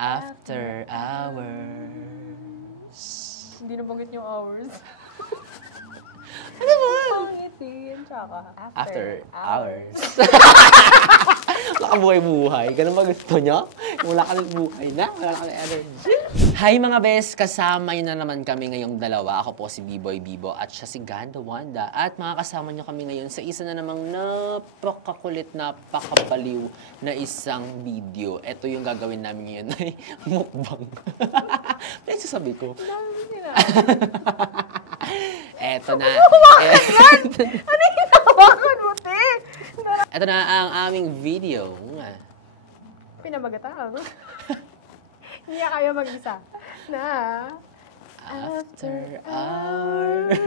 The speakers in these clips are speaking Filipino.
After hours. Hindi nabanggit yung hours. Ano ba? Pangitin, tsaka After hours. Wala kang buhay-buhay. Ganun ba gusto nyo? Wala ka ng buhay na. Wala ka ng energy. Hi mga bes! Kasama nyo na naman kami ngayong dalawa. Ako po si B-Boy Bibo at siya si Ganda Wanda. At makakasama nyo kami ngayon sa isa na namang napakakulit, napakabaliw na isang video. Ito yung gagawin namin ngayon ay mukbang. Pinagsasabi ko. Eto na. Ano yung hinawakan mo, te? Ito na ang aming video. Pinamagatang. Hindi na kayo mag-isa. Na. After hours.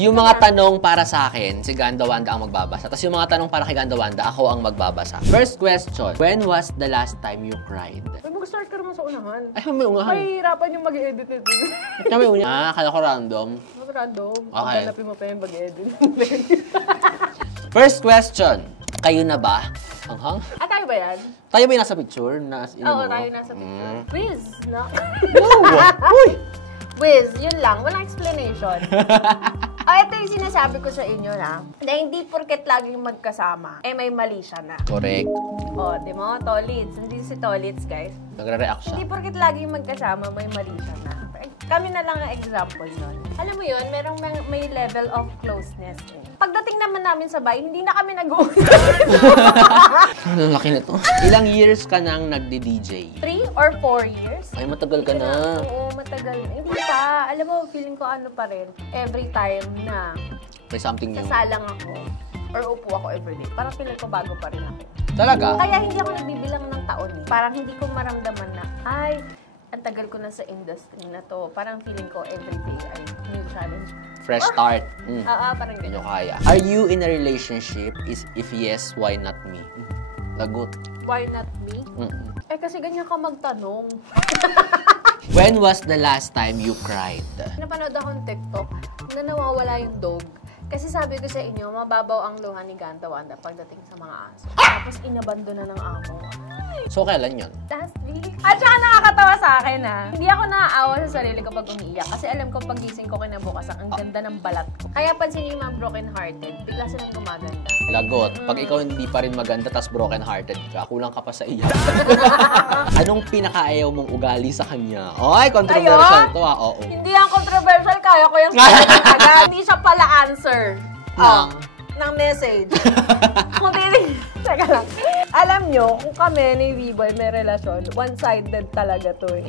Yung mga tanong para sa akin, si Ganda Wanda ang magbabasa. Tapos yung mga tanong para kay Ganda Wanda, ako ang magbabasa. First question, when was the last time you cried? Ay, mag-start ka naman sa unahan. Ay, may ungahan. Mahihirapan yung mag-edit nito. Kami unya. Kala ko random. Random. Okay. Hanapin mo pa yung mag-edit. First question, kayo na ba? Anghang? Tayo ba yan? Tayo ba yung nasa picture? Oo, tayo nasa picture. Quiz, no? Uy! Wiz, yun lang. Walang explanation. Ito yung sinasabi ko sa inyo na hindi porket laging magkasama, may mali siya na. Correct. Di mo? Tolits. Hindi si Tolits, guys. Nagre-react siya. Hindi porket laging magkasama, may mali siya na. Kami na lang ang example nun. Alam mo yun, may level of closeness. Pagdating naman namin sa bahay, hindi na kami nag-uusap. Ang laki na to. Ilang years ka nang nagdi-DJ? 3 or 4 years. Ay, matagal ka na. Oo, matagal. Hindi pa. Alam mo, feeling ko ano pa rin. Every time na May something new. sasalang ako or upo ako everyday, parang feeling ko bago pa rin ako. Talaga? Kaya hindi ako nagbibilang ng taon eh. Parang hindi ko maramdaman na, ay, ang tagal ko na sa industry na to. Parang feeling ko everyday ay new challenge. Fresh start. Parang Hindi nyo gano'n. kaya. Are you in a relationship? If yes, why not me? Lagot. Why not me? Kasi ganyan ka magtanong. When was the last time you cried? Napanood akong TikTok na nawawala yung dog. Kasi sabi ko sa inyo, mababaw ang luha ni Ganda Wanda pagdating sa mga aso. Tapos inabando na ng amo. So, kailan yun? Last week. At saka nakakatawa sa akin hindi ako naaawa sa sarili ko pag umiiyak. Kasi alam ko pag gising ko kinabukasan, ang ganda ng balat ko. Kaya pansin niyo yung mga broken hearted, bigla silang gumaganda. Lagot. Pag ikaw hindi pa rin maganda tas broken hearted ka, kulang ka pa sa iyak. Anong pinakaayaw mong ugali sa kanya? Ay, controversial to ah. Oo. Hindi yan controversial, kaya ko yung sabihin agad. Hindi siya pala answer. Ng message. Kung tinig, teka lang. Alam nyo, kung kami ni B-Boy may relasyon, one-sided talaga to eh.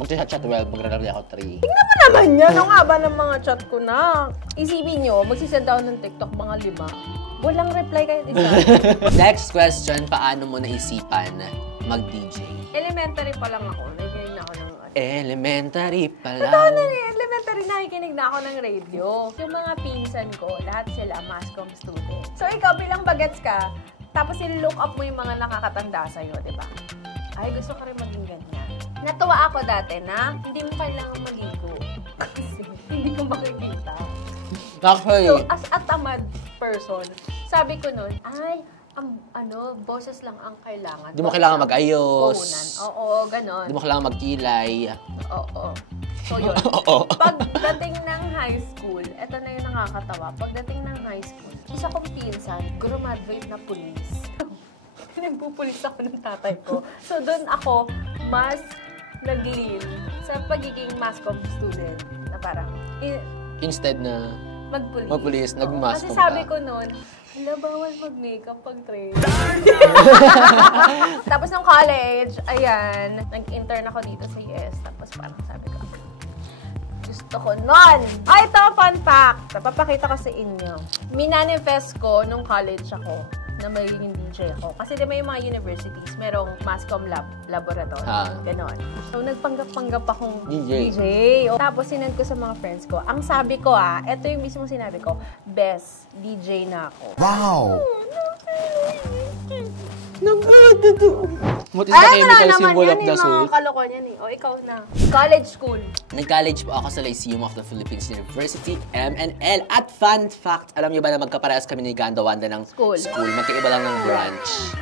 Mag-chat 12, magre-reply ako 3. Tingnan mo naman yan, ang haba ng mga chat ko na. Isipin nyo, magsisend ako ng TikTok mga 5. Walang reply kahit isa. Next question, paano mo naisipan mag-DJ? Elementary pa lang ako, nakikinig na ako ng Elementary pa lang. Totoo na elementary nakikinig na ako ng radio. Yung mga pinsan ko, lahat sila Mascom student. So ikaw bilang bagets ka, tapos i-look up mo yung mga nakakatanda sa'yo, di ba? Ay, gusto ko rin maging ganyan. Natuwa ako dati na hindi mo kailangan maligo. Kasi hindi ko makikita. Actually, So, as a tamad person, sabi ko nun, ay, boses lang ang kailangan. di mo kailangan mag-ayos. Puhunan. Oo, ganon. Di mo kailangan magkilay. Oo. So yun. Pagdating ng high school, eto na yung nakakatawa. Pagdating ng high school, isa kong pinsan, graduate na police. Nagpupulis ako ng tatay ko. So doon ako mas nag-lean sa pagiging Mascom student. Na parang, Instead na magpulis. nag-Mascom Kasi sabi ka. ko noon, bawal mag-makeup pag train. Tapos nung college, ayan, nag-intern ako dito sa US. Tapos parang sabi ko, gusto ko nun! Ito, fun fact! Papakita ko sa inyo. Minanifest ko nung college ako na magiging DJ ako. Kasi di ba yung mga universities, merong Mascom laboratory. Ganon. So, nagpanggap-panggap akong DJ. Tapos, sinend ko sa mga friends ko. Ang sabi ko ito yung mismo sinabi ko, best DJ na ako. Wow! What is the chemical symbol of the Mga soul? kalokohan yan eh. O, ikaw na. College school. Nag-college po ako sa Lyceum of the Philippines University, MNL. At fun fact, alam niyo ba na magkaparehas kami ni Ganda Wanda ng School. Magkaiba lang ng branch.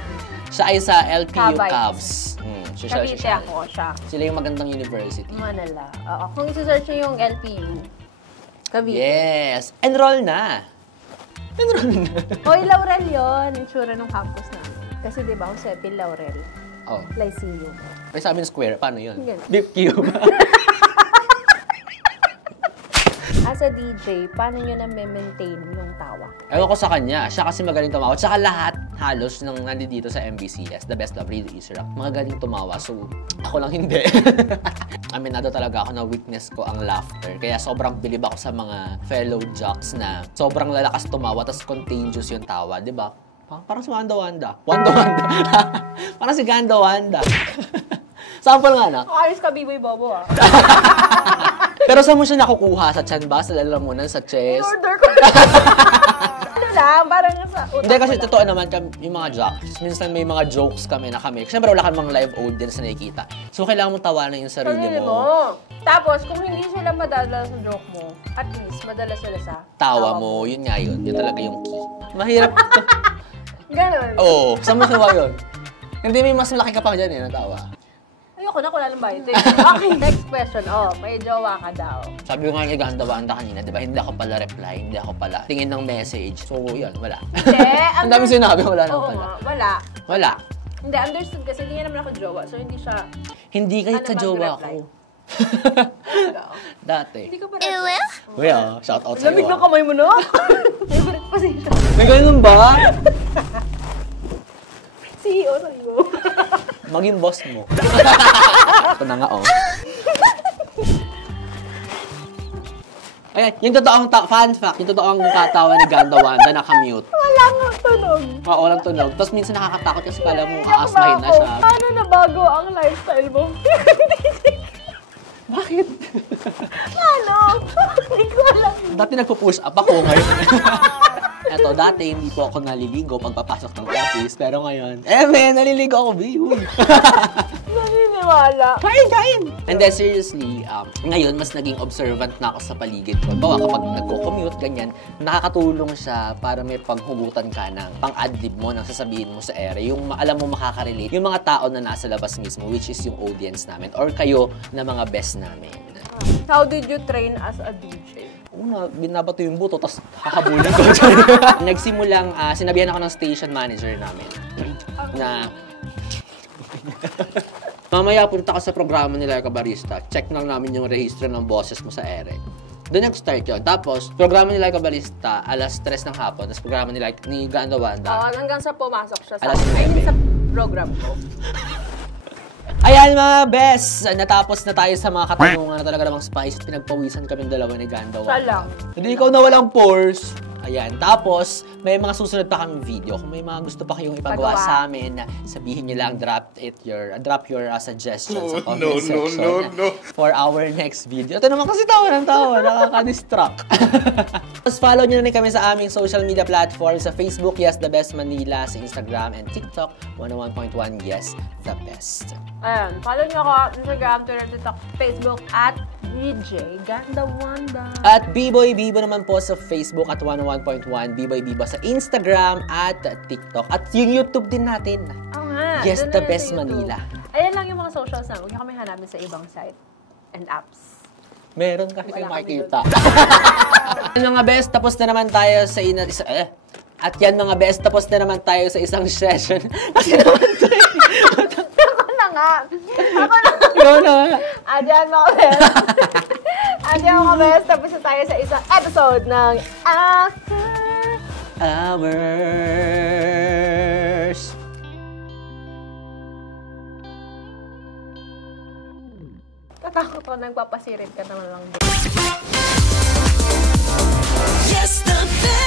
Siya ay sa LPU Cavite. Cavs. Cavite ako siya. Sila yung magandang university. Manila. Oo. Kung isi-search nyo yung LPU, Cavite. Yes! Enroll na! Enroll na! Hoy, Laurel yun. Yung tsura ng campus namin. Kasi di ba, Jose Laurel. Oh. Lyceum. May sabi ng square, paano yun? Ganun. Beef cube. As a DJ, paano nyo na-maintain yung tawa? Ewan ko sa kanya. Siya kasi magaling tumawa. Tsaka lahat halos nang nandito sa MBCS, The Best Love Radio is Rock, magaling tumawa. So, ako lang hindi. Aminado talaga ako na weakness ko ang laughter. Kaya sobrang bilib ako sa mga fellow jocks na sobrang lalakas tumawa tapos contagious yung tawa. Diba? Parang si Wanda Wanda. Wanda Wanda. Parang si Ganda Wanda. Sample nga na. Ayos ka, B-boy Bobo ah. Pero saan mo siya nakukuha? Sa tiyan ba? Sa lalamunan? Sa chest? In-order ko. Ano lang, parang sa utak Hindi kasi ko lang. totoo naman yung mga jokes. Minsan may mga jokes kami na kami. Siyempre wala kang mga live audience na nakikita. So kailangan mo tawanan yung sarili mo. Tapos, kung hindi sila madala sa joke mo, at least madala sila sa Tawa mo. Yun nga yun. Yun talaga yung key. Mahirap. Ganon. Oo. Saan mo kinuha yun? Hindi, may mas malaki ka pa dyan eh, natawa. Ayoko na, wala nang bayad eh. Okay, next question. Oh, may jowa ka daw. Sabi ko nga yung Ganda Wanda kanina, di ba? Hindi ako pala reply, hindi ako pala tingin ng message. So, yun, wala. Hindi. Ang dami sinabi, wala naman Oo pala. nga, wala. Wala. Hindi, understood kasi hindi niya naman ako jowa. So, hindi siya... Hindi kahit Ano sa ba jowa reply? ko. Dati. Hindi ka pa rin. Uy, shout out sa'yo. Lamig ng kamay mo, no? Favorite position. May ganun ba? CEO sa'yo. Maging boss mo. Ito na nga, oh. Ayan, yung totoong fun fact, yung totoong katawa ni Ganda Wanda naka-mute. Walang tunog. Oo, walang tunog. Tapos minsan nakakatakot kasi kala mo aasmahin na siya. Paano nabago ang lifestyle mo? Bakit? Ano? Hindi ko alam. Dati nagpo-push up ako ngayon. Eto, dati hindi po ako naliligo pagpapasok ng office. Pero ngayon, naliligo ako, Uy. Naniniwala. Kain! And then seriously, ngayon mas naging observant na ako sa paligid ko. Bawa kapag nagko-commute, ganyan, nakakatulong siya para may panghugutan ka ng pang-adlib mo, nang sasabihin mo sa ere. Yung alam mo makaka-relate, yung mga tao na nasa labas mismo, which is yung audience namin, or kayo na mga best namin. How did you train as a DJ? Una, binabato yung buto, tapos hahabulin ko. Nagsimulang, sinabihan ako ng station manager namin na mamaya punta ka sa programa nila Barista, check lang namin yung rehistro ng boses mo sa ere. Doon nag-start yun. Tapos, programa nila Barista, alas 3 ng hapon. Tapos programa nila ni Ganda Wanda. Hanggang sa pumasok siya sa Alas 9. I mean, sa program ko. Ayan mga best! Natapos na tayo sa mga katanungan na talaga namang spice at pinagpawisan kaming dalawa ni Ganda Wanda. Siya lang. Hindi ikaw na walang pores. Ayan. Tapos, may mga susunod pa kaming video. Kung may mga gusto pa kayong ipagawa sa amin, sabihin nyo lang, drop your suggestions sa comment section for our next video. Ito naman kasi tawa ng tawa. Nakaka-distract. Tapos, follow nyo na rin kami sa aming social media platforms. Sa Facebook, Yes The Best Manila. Sa Instagram and TikTok, 101.1 Yes The Best. Ayan, follow niyo ako Instagram, Twitter, TikTok, Facebook at DJ Ganda Wanda. At B-Boy Bibo naman po sa Facebook at 101.1 B-Boy Bibo sa Instagram at TikTok. At yung YouTube din natin. Oo nga. Yes, doon The na yun Best sa YouTube. Manila. Ayan lang yung mga socials na. Huwag niyo kami hanapin sa ibang site and apps. Meron kasi Wala makikita. Yan mga best, tapos na naman tayo sa At yan mga best, tapos na naman tayo sa isang session. Kasi naman tayo. Ako na nga. Ako na. Ikaw na nga. Adyan mga best. Adyan mga best. Tapos na tayo sa isang episode ng After Hours. Tatakot ko, nagpapasirit ka naman lang. Yes, the best.